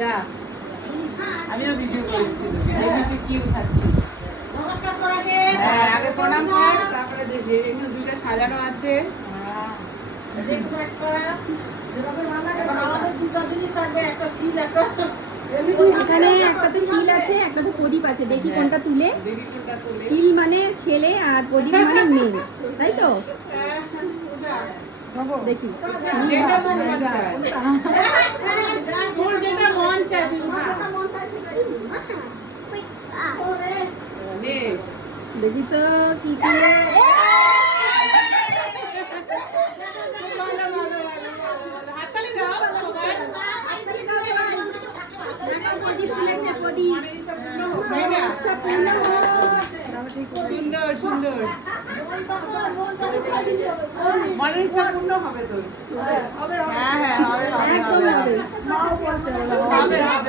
যা আমিও ভিডিও করছি দেখি কি উঠাচ্ছিস। হ্যাঁ আগে প্রণাম কর, তারপরে দেখি এখানে দুইটা সাজানো আছে। এখানে একটা তো শিল আছে, একটা তো প্রদীপ আছে, দেখি কোনটা তুলে। শিল মানে ছেলে আর প্রদীপ মানে মেয়ে, তাই তো? দেখি যেটা মন চায় দেখি তো কি তুলে। প্রদীপ তুলেছে, প্রদীপ। সুন্দর সুন্দর, মনের ইচ্ছা পূর্ণ হবে তোর। হ্যাঁ হ্যাঁ হবে একদম হবে। হবে।